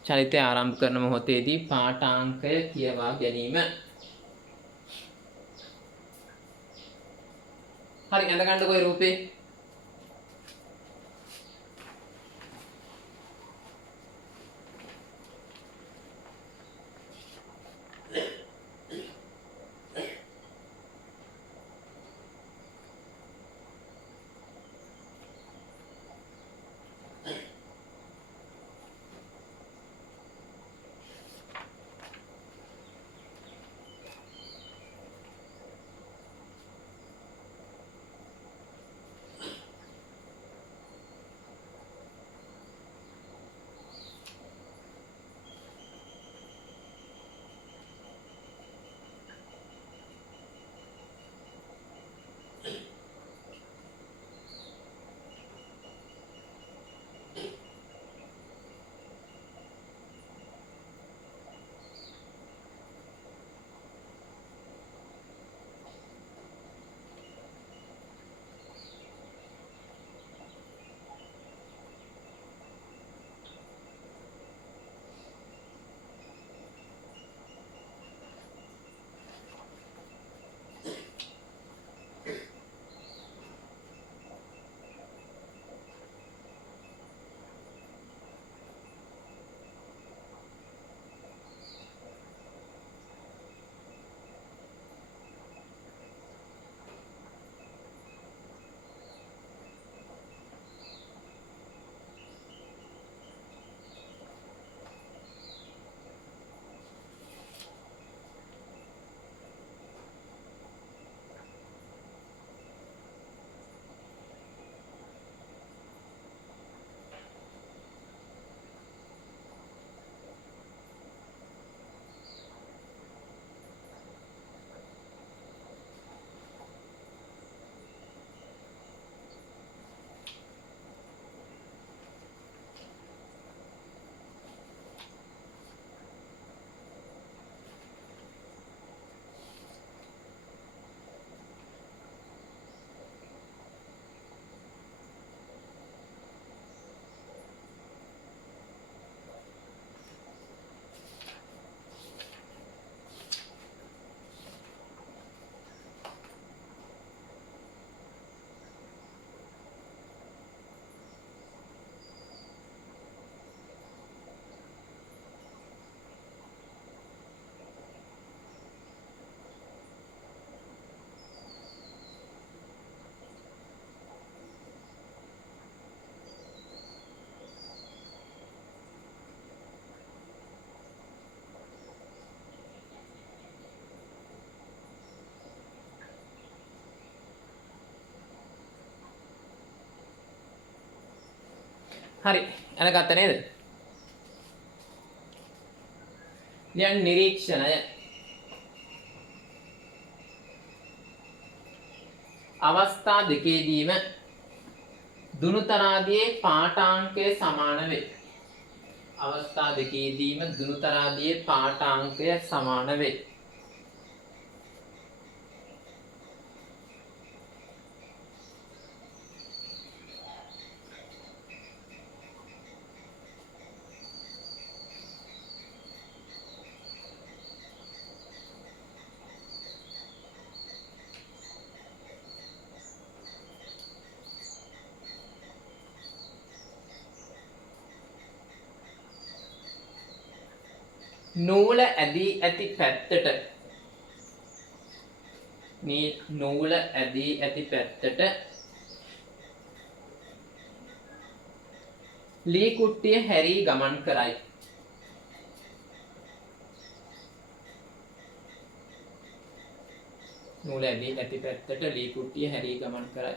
චලිතය ආරම්භ කරන මොහොතේදී පාඨාංකය කියවා ගැනීම. හරි ඇඳ ගන්නකො ඒ රූපේ. හරි එන ගත්ත නේද? දැන් නිරීක්ෂණය අවස්ථා දෙකේදීම දුනුතරාදියේ පාඨාංකය සමාන වේ. අවස්ථා දෙකේදීම දුනුතරාදියේ පාඨාංකය සමාන වේ. නූල ඇදී ඇති පැත්තට නූල ඇදී ඇති පැත්තට ලී කුට්ටිය හැරී ගමන් කරයි. නූල ඇදී ඇති පැත්තට ලී කුට්ටිය හැරී ගමන් කරයි.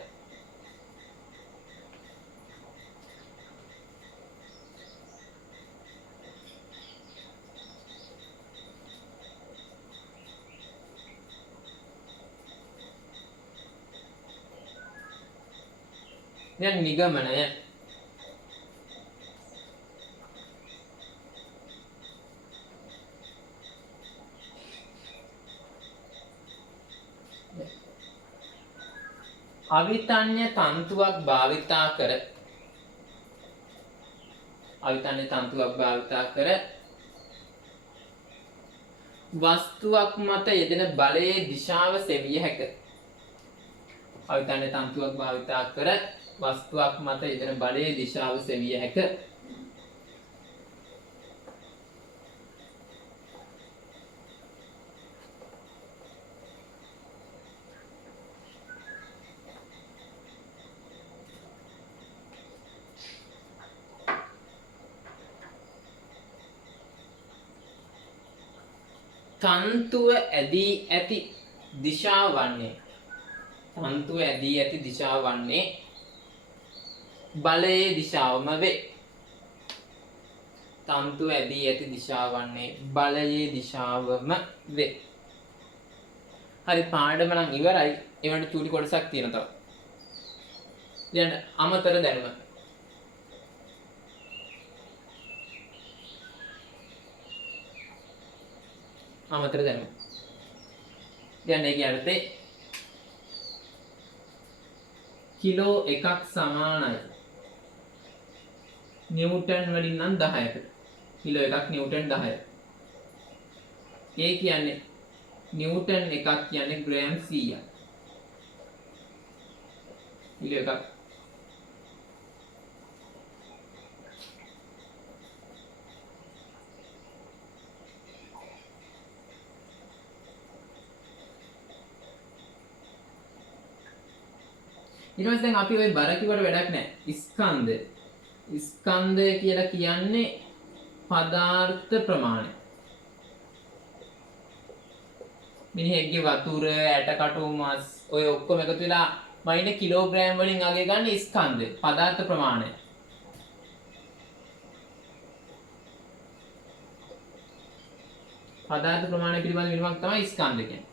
දැන් නිගමනය අවිතන්‍ය තන්තුවක් භාවිතා කර වස්තුවක් මත යෙදෙන බලයේ දිශාව සෙවිය හැක. අවිතන්නේ තන්තුවක් භාවිතා කර වස්තුවක් මත යෙදෙන බලයේ දිශාව සෙවිය හැක. තන්තුව ඇදී ඇති දිශාව වන්නේ තන්තුව ඇදී ඇති දිශාව වන්නේ බලයේ දිශාවම වේ. තන්තුව ඇදී ඇති දිශාව වන්නේ බලයේ දිශාවම වේ. හරි පාඩම නම් ඉවරයි. ඒවට චූටි කොටසක් තියෙනවා තව. දැන් අමතර දැනුම. අමතර දැනුම. දැන් ඒකේ අර්ථය කිලෝ එකක් සමානයි නිව්ටන් වලින් නම් 10කට. කිලෝ එකක් නිව්ටන් 10. ඒ කියන්නේ නිව්ටන් එකක් කියන්නේ ග්‍රෑම් 100ක්. කිලෝ එකක් ඊට පස්සේ දැන් අපි ওই බර කිව්වට වැඩක් නැහැ. ස්කන්ධ. ස්කන්ධය කියලා කියන්නේ පදාර්ථ ප්‍රමාණය. මිනිහෙක්ගේ වතුර, ඇටකටු මස් ඔය ඔක්කොම එකතු වෙලා මයින කිලෝග්‍රෑම් වලින් අගය ගන්න ස්කන්ධය. පදාර්ථ ප්‍රමාණය. පදාර්ථ ප්‍රමාණය පිළිබඳ විමක් තමයි ස්කන්ධ කියන්නේ.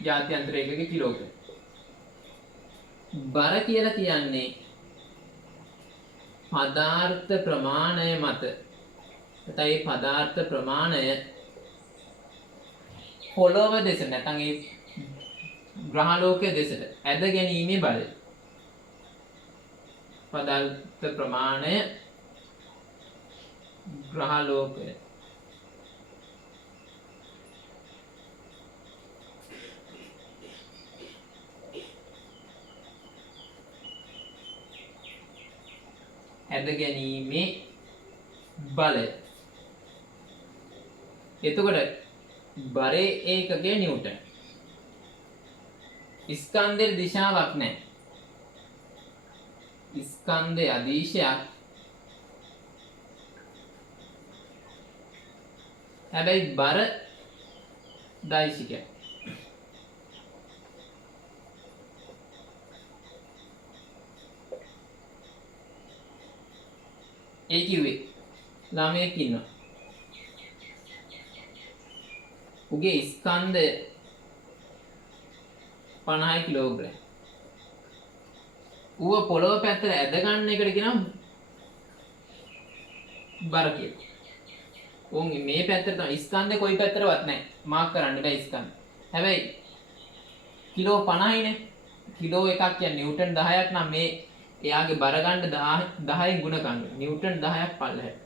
ජාත්‍යන්තර ඒකකයේ කිලෝග්‍රෑම්. බර කියලා කියන්නේ පදාර්ථ ප්‍රමාණය මත. නැත්නම් ඒ පදාර්ථ ප්‍රමාණය පොළොව දෙසට නැත්නම් ඒ ග්‍රහලෝකයේ දෙසට ඇද ගැනීමේ බලය. පදාර්ථ ප්‍රමාණය ග්‍රහලෝකය ඇද ගැනීමේ බලය. එතකොට බරේ ඒකකය නිව්ටන්. ස්කන්ධයේ දිශාවක් නැහැ. ස්කන්ධයේ අදීශයක්. හැබැයි බර දෛශිකයක්. ඒ කිව්වේ ළමයෙක් ඉන්නවා. උගේ ස්කන්ධය 50 කිලෝග්‍රෑම්. ඌව පොළොව පැත්තට ඇද ගන්න එකට කියනවා බර කියලා. උන් මේ පැත්තට තමයි ස්කන්ධේ කොයි පැත්තටවත් නැහැ. මාක් කරන්න බෑ ස්කන්ධ. හැබැයි කිලෝ 50යිනේ. කිලෝ එකක් කියන්නේ නිව්ටන් 10ක් නම් මේ එයාගේ බර ගන්න 10න් ගුණ කරන්න. නිව්ටන් 10ක් පල්ලෙහාට.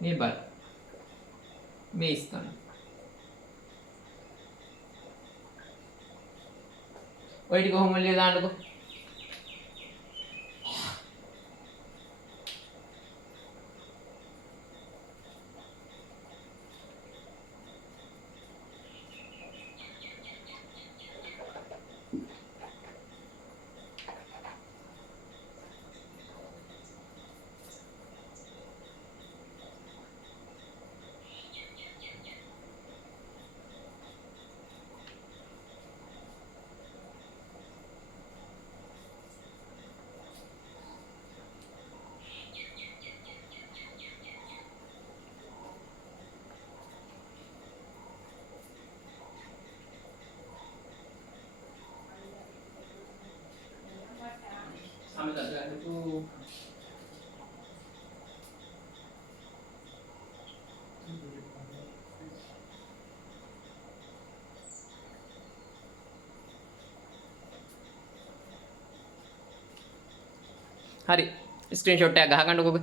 මේ බර. මේ ස්කන්ධ. ඔය ටික කොහොමද ලියලා දාන්නකෝ. හරි ස්ක්‍රීන්ෂොට් එකක් ගහගන්නකෝ ඔබ.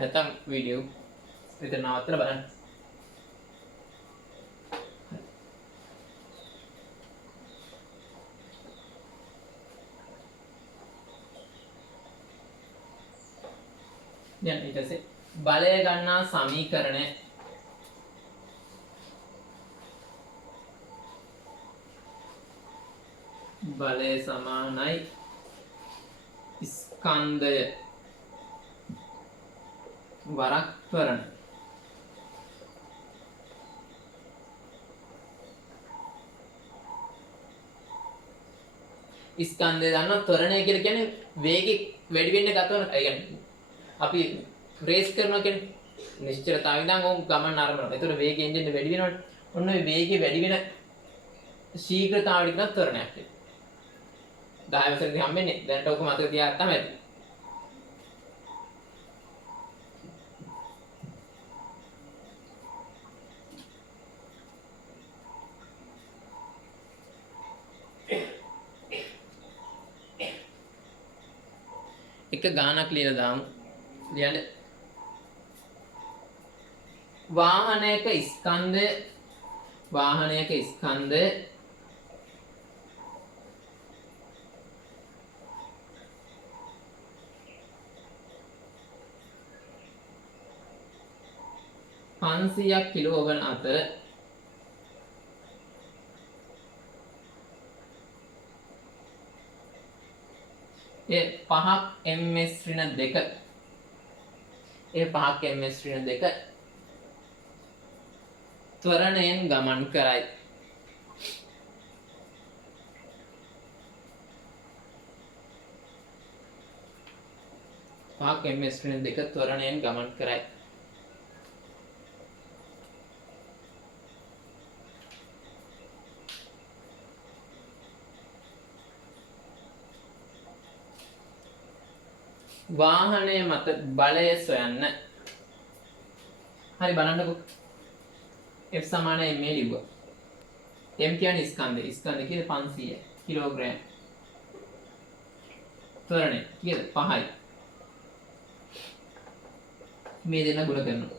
නැත්නම් වීඩියෝ විතර නවත්තලා බලන්න. දැන් ඊට පස්සේ බලය ගන්නා සමීකරණය බලය සමානයි ස්කන්ධය වරක් ත්වරණ. ස්කන්ධය දන්නවා ත්වරණය කියලා කියන්නේ වේගෙ වැඩි වෙන්න ගතවන. ඒ කියන්නේ අපි රේස් කරනවා කියන්නේ නිශ්චලතාවය ඉඳන් ඕක ගමන ආරම්භ කරනවා. ඒතර වේගය එන්නේ වැඩි වෙනවනේ. ඔන්න ඔය වේගය වැඩි වෙන ශීඝ්‍රතාවයට කියන ත්වරණයක් කියලා. 10 වසරේදී හම්බෙන්නේ. දැනට ඔක මතක තියාගත්තාම ඇති. එක ගානක් ලියලා දාමු. ලියන්න. වාහනයක ස්කන්ධය 500ක් කිලෝ වන අතර ඒ 5ක් ms ඍණ 2 ත්වරණයෙන් ගමන් කරයි. පහක් ms ඍණ 2 ත්වරණයෙන් ගමන් කරයි. වාහනය මත බලය සොයන්න. හරි බලන්නකෝ. F සමානයි m ලිව්වා. m කියන්නේ ස්කන්ධය. ස්කන්ධය කියන්නේ 500 කිලෝග්‍රෑම්. ත්වරණය කීයද? 5යි. මේ දෙන්න ගුණ කරනවා.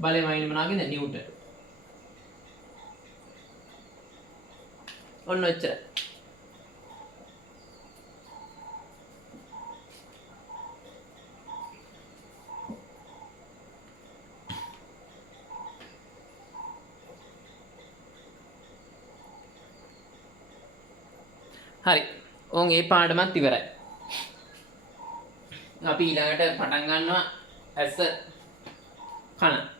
බලය වයින් මොනවාගේද? නිව්ටන්. ඔන්න ඔච්චර. හරි. ඕන් ඒ පාඩමත් ඉවරයි. අපි ඊළඟට පටන් ගන්නවා ඇස කන.